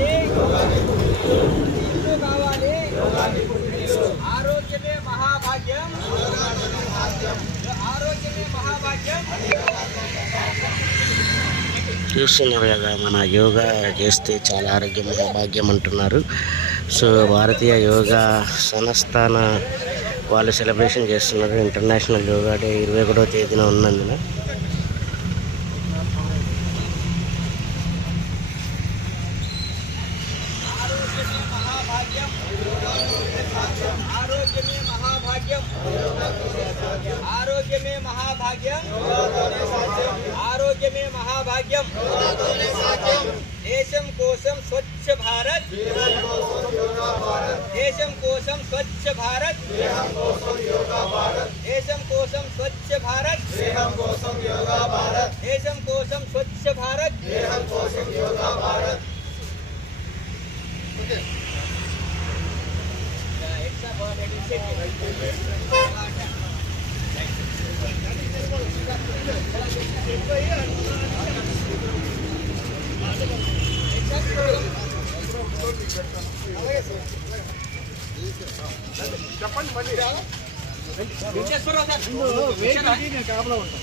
కావాలి కావాలి ఆరోగ్యమే మహాభాగ్యం ఆరోగ్యమే మహాభాగ్యం. చూస్తున్నారు కదా, మన యోగా చేస్తే చాలా ఆరోగ్యం మహాభాగ్యం అంటున్నారు. సో భారతీయ యోగా సంస్థాన వాళ్ళు సెలబ్రేషన్ చేస్తున్నారు. ఇంటర్నేషనల్ యోగా డే 21వ తేదీన ఉన్నందున ఆరోగ్యమే మహాభాగ్యం ఆరోగ్యమే మహాభాగ్యం. దేశం కోసం స్వచ్ఛ భారత్ దేశం కోసం స్వచ్ఛ భారత్ దేశం కోసం స్వచ్ఛ భారత్ దేశం కోసం స్వచ్ఛ భారత్. చెప్పండి మళ్ళీ కాపలా ఉంటాం.